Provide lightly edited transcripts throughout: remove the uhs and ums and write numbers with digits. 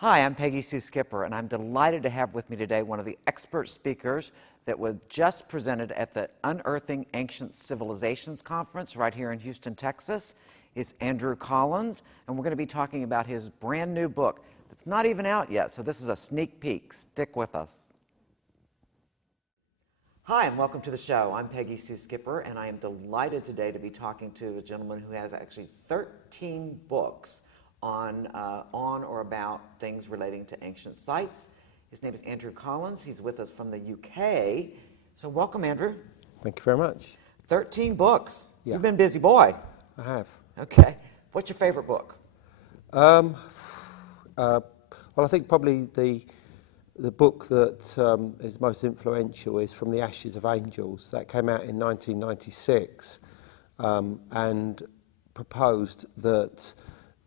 Hi, I'm Peggy Sue Skipper, and I'm delighted to have with me today one of the expert speakers that was just presented at the Unearthing Ancient Civilizations Conference right here in Houston, Texas. It's Andrew Collins, and we're going to be talking about his brand new book that's not even out yet, so this is a sneak peek. Stick with us. Hi, and welcome to the show. I'm Peggy Sue Skipper, and I am delighted today to be talking to a gentleman who has actually 13 books on or about things relating to ancient sites. His name is Andrew Collins. He's with us from the UK. So welcome, Andrew. Thank you very much. 13 books. Yeah. You've been a busy boy. I have. Okay. What's your favorite book? Well, I think probably the book that is most influential is From the Ashes of Angels. That came out in 1996 and proposed that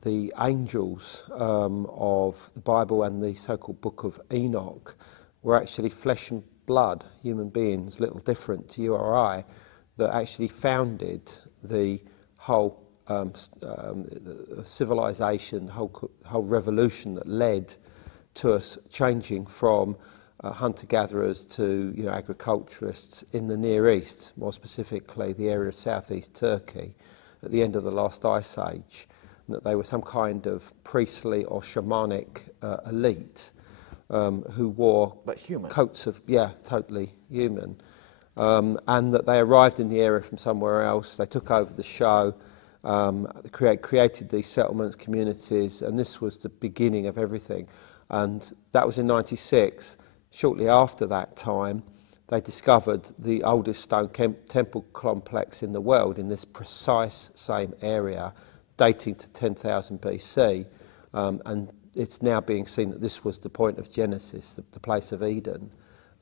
the angels of the Bible and the so-called Book of Enoch were actually flesh and blood, human beings, little different to you or I, that actually founded the whole civilization, the whole revolution that led to us changing from hunter-gatherers to agriculturists in the Near East, more specifically the area of southeast Turkey at the end of the last ice age. That they were some kind of priestly or shamanic elite who wore coats of, totally human, and that they arrived in the area from somewhere else. They took over the show, created these settlements, communities, and this was the beginning of everything. And that was in 96. Shortly after that time, they discovered the oldest stone temple complex in the world in this precise same area, dating to 10,000 BC, and it's now being seen that this was the point of Genesis, the place of Eden.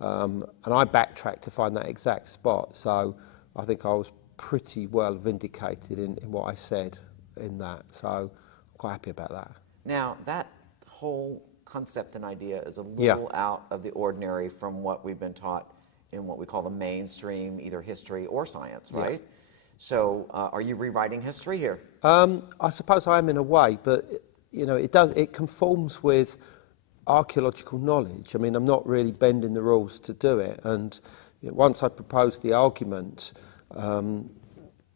And I backtracked to find that exact spot, so I think I was pretty well vindicated in what I said in that, so I'm quite happy about that. Now, that whole concept and idea is a little out of the ordinary from what we've been taught in what we call the mainstream, either history or science, right? Yeah. So, are you rewriting history here? I suppose I am in a way, but it conforms with archaeological knowledge. I mean, I'm not really bending the rules to do it. And once I proposed the argument,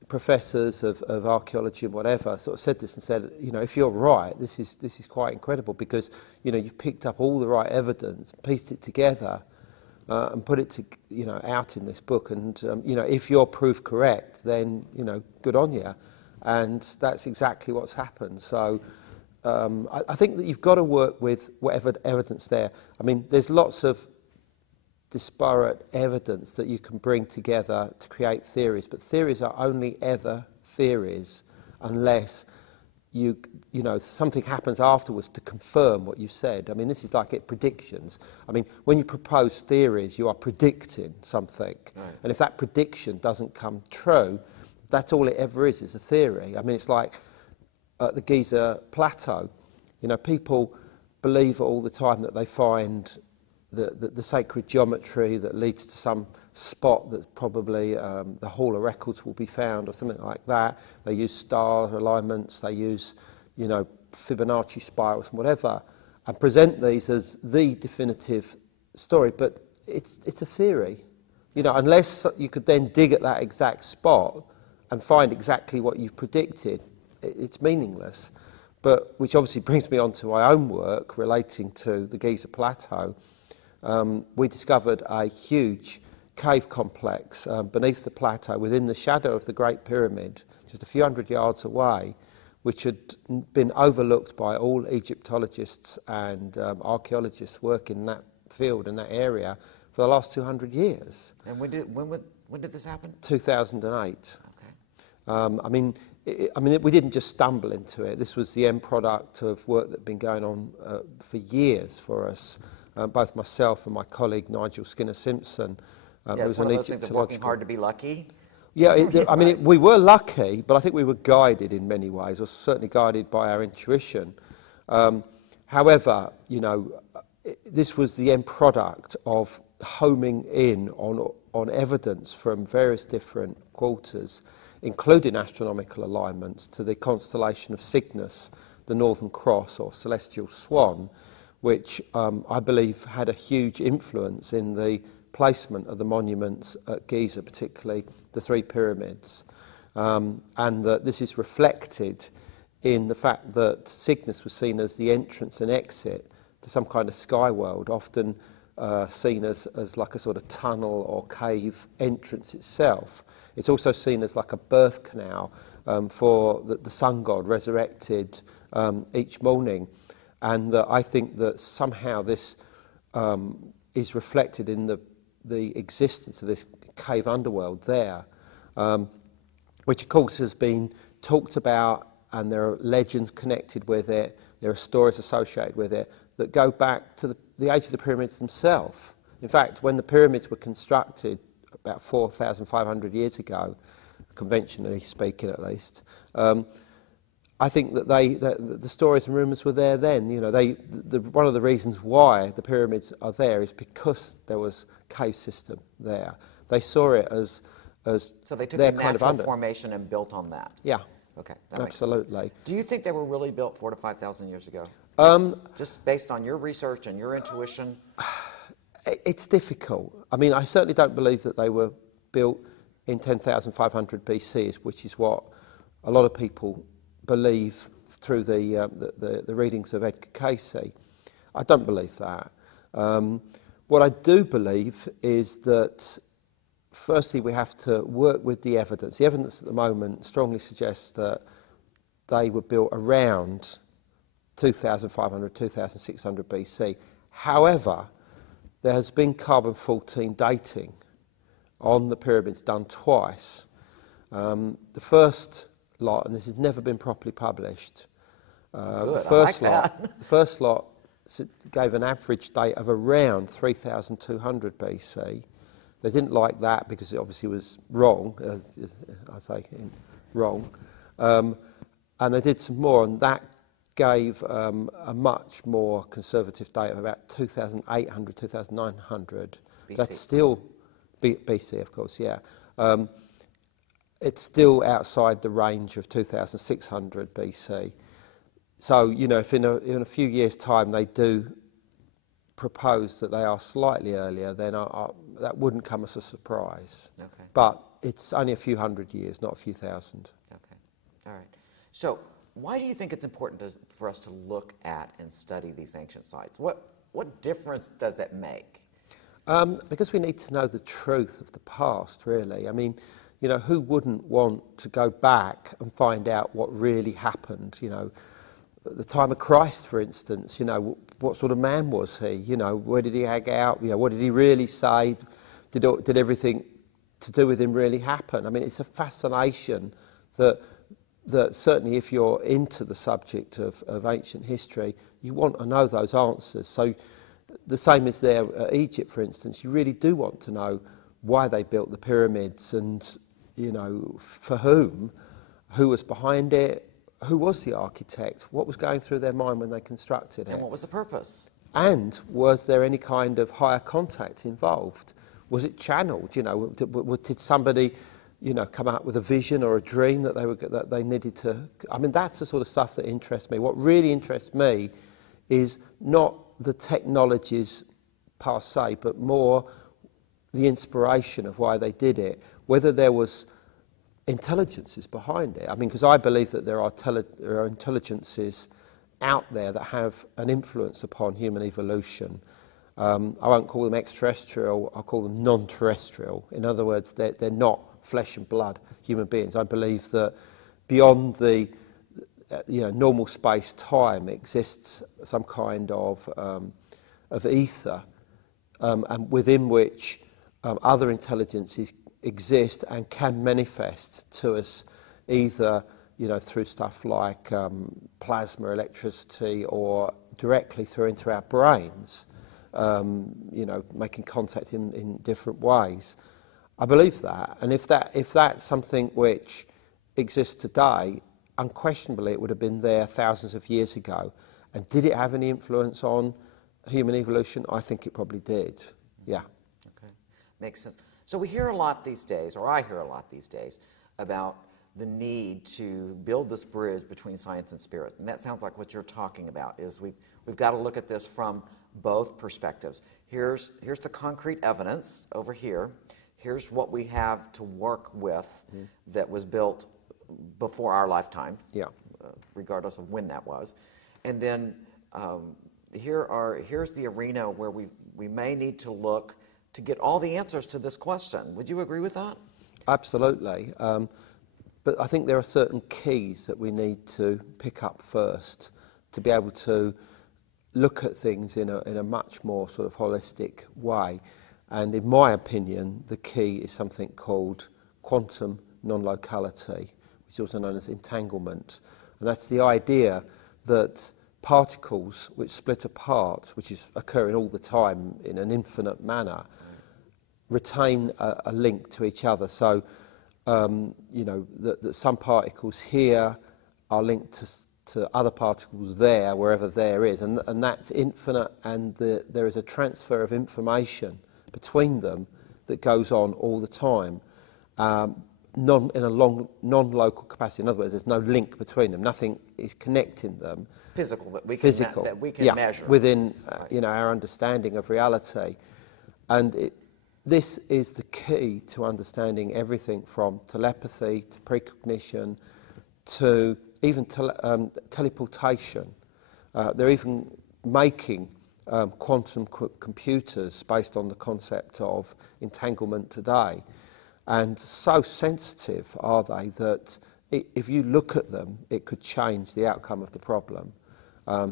professors of archaeology and whatever sort of said this and said, if you're right, this is quite incredible because you've picked up all the right evidence, pieced it together. And put it out in this book, and if you're proved correct, then good on you, and that's exactly what's happened. So I think that you've got to work with whatever evidence there. I mean, there's lots of disparate evidence that you can bring together to create theories, but theories are only ever theories unless something happens afterwards to confirm what you said. I mean, this is like predictions. I mean, when you propose theories, you are predicting something. Right. And if that prediction doesn't come true, that's all it ever is a theory. I mean, it's like the Giza Plateau. People believe all the time that they find the sacred geometry that leads to some spot that's probably the Hall of Records will be found or something like that. They use star alignments, they use Fibonacci spirals and whatever, and present these as the definitive story, but it's a theory. Unless you could then dig at that exact spot and find exactly what you've predicted, it's meaningless. But which obviously brings me on to my own work relating to the Giza Plateau. We discovered a huge cave complex beneath the plateau within the shadow of the Great Pyramid, just a few hundred yards away, which had been overlooked by all Egyptologists and archaeologists working in that field, in that area, for the last 200 years. And when did this happen? 2008. Okay. I mean, we didn't just stumble into it. This was the end product of work that had been going on for years for us. Both myself and my colleague Nigel Skinner-Simpson. It's one of those things of working hard to be lucky. Yeah, we were lucky, but I think we were guided in many ways, or certainly guided by our intuition. However, this was the end product of homing in on evidence from various different quarters, including astronomical alignments to the constellation of Cygnus, the Northern Cross or Celestial Swan, which I believe had a huge influence in the placement of the monuments at Giza, particularly the three pyramids. And that this is reflected in the fact that Cygnus was seen as the entrance and exit to some kind of sky world, often seen as like a sort of tunnel or cave entrance itself. It's also seen as like a birth canal for the sun god resurrected each morning. And I think that somehow this is reflected in the existence of this cave underworld there, which of course has been talked about, and there are legends connected with it, there are stories associated with it that go back to the age of the pyramids themselves. In fact, when the pyramids were constructed about 4,500 years ago, conventionally speaking at least, I think that the stories and rumours were there then. You know, one of the reasons why the pyramids are there is because there was cave system there. They saw it as so they took their the kind of natural formation and built on that. Yeah. Okay, that makes Absolutely. sense. Do you think they were really built 4,000 to 5,000 years ago? Just based on your research and your intuition? It's difficult. I mean, I certainly don't believe that they were built in 10,500 BC, which is what a lot of people believe through the readings of Edgar Cayce. I don't believe that. What I do believe is that firstly, we have to work with the evidence. The evidence at the moment strongly suggests that they were built around 2,500, 2,600 BC. However, there has been carbon-14 dating on the pyramids done twice. The first lot, and this has never been properly published, Good, the first lot gave an average date of around 3,200 BC. They didn't like that because it obviously was wrong, as I say, wrong. And they did some more, and that gave a much more conservative date of about 2,800, 2,900. BC. That's still BC, of course, yeah. It's still outside the range of 2,600 BC. So, you know, if in a few years' time they do propose that they are slightly earlier, then that wouldn't come as a surprise. Okay. But it's only a few hundred years, not a few thousand. Okay. All right. So why do you think it's important for us to look at and study these ancient sites? What difference does it make? Because we need to know the truth of the past, really. I mean, you know, who wouldn't want to go back and find out what really happened, you know? At the time of Christ, for instance, you know, what sort of man was he? You know, where did he hang out? You know, what did he really say? Did everything to do with him really happen? I mean, it's a fascination that certainly if you're into the subject of ancient history, you want to know those answers. So the same is there at Egypt, for instance. You really do want to know why they built the pyramids and, you know, for whom, who was behind it, who was the architect, what was going through their mind when they constructed it. And what was the purpose? And was there any kind of higher contact involved? Was it channeled? You know, did somebody, you know, come up with a vision or a dream that they needed to? I mean, that's the sort of stuff that interests me. What really interests me is not the technologies per se, but more the inspiration of why they did it. Whether there was intelligences behind it. I mean, because I believe that there are intelligences out there that have an influence upon human evolution. I won't call them extraterrestrial, I'll call them non-terrestrial. In other words, they're not flesh and blood human beings. I believe that beyond the normal space-time exists some kind of ether, and within which other intelligences exist and can manifest to us either, you know, through stuff like plasma, electricity, or directly through into our brains, you know, making contact in different ways. I believe that, and if that's something which exists today, unquestionably it would have been there thousands of years ago. And did it have any influence on human evolution? I think it probably did. Yeah. Okay, makes sense. So we hear a lot these days, or I hear a lot these days, about the need to build this bridge between science and spirit. And that sounds like what you're talking about, is we've got to look at this from both perspectives. Here's the concrete evidence over here. Here's what we have to work with that was built before our lifetimes, regardless of when that was. And then here's the arena where we may need to look to get all the answers to this question. Would you agree with that? Absolutely. But I think there are certain keys that we need to pick up first to be able to look at things in a much more sort of holistic way. And in my opinion, the key is something called quantum non-locality, which is also known as entanglement. And that's the idea that particles which split apart, which is occurring all the time in an infinite manner, retain a link to each other. So, you know, that some particles here are linked to other particles there, wherever there is, and that's infinite, and there is a transfer of information between them that goes on all the time, in a non-local capacity. In other words, there's no link between them. Nothing is connecting them. Physical, that we can measure. Within you know, our understanding of reality. And this is the key to understanding everything from telepathy to precognition to even teleportation. They're even making quantum computers based on the concept of entanglement today. And so sensitive are they that if you look at them, it could change the outcome of the problem.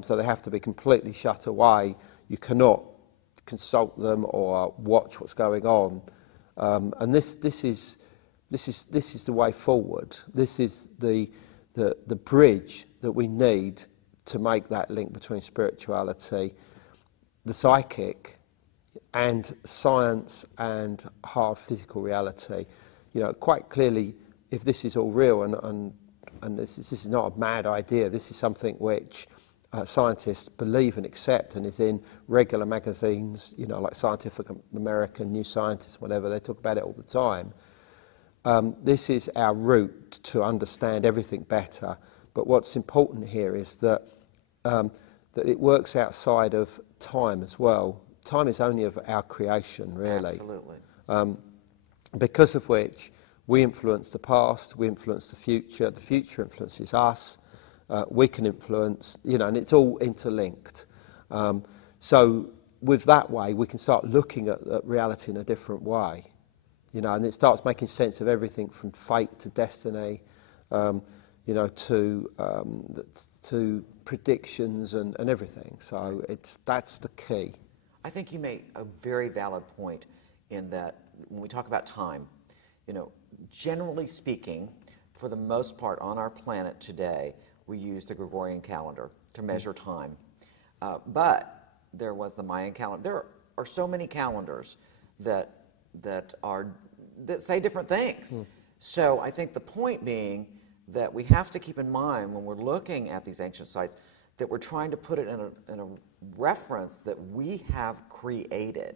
So they have to be completely shut away. You cannot consult them or watch what's going on. And this is the way forward. This is the bridge that we need to make that link between spirituality, the psychic, and science and hard physical reality. You know, quite clearly, if this is all real and this is not a mad idea, this is something which scientists believe and accept and is in regular magazines, you know, like Scientific American, New Scientist, whatever, they talk about it all the time. This is our route to understand everything better. But what's important here is that that it works outside of time as well. Time is only of our creation, really. Absolutely. Because of which we influence the past, we influence the future influences us, we can influence, you know, and it's all interlinked. So with that way, we can start looking at reality in a different way, you know, and it starts making sense of everything from fate to destiny, you know, to predictions and everything. So that's the key. I think you make a very valid point in that when we talk about time, you know, generally speaking, for the most part on our planet today, we use the Gregorian calendar to measure time. But there was the Mayan calendar. There are so many calendars that say different things. So I think the point being that we have to keep in mind when we're looking at these ancient sites that we're trying to put it in a reference that we have created.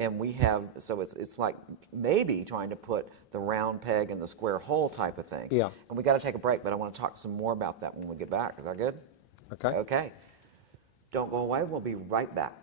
And we have, so it's like maybe trying to put the round peg in the square hole type of thing. Yeah. And we got to take a break, but I want to talk some more about that when we get back. Is that good? Okay. Okay. Don't go away. We'll be right back.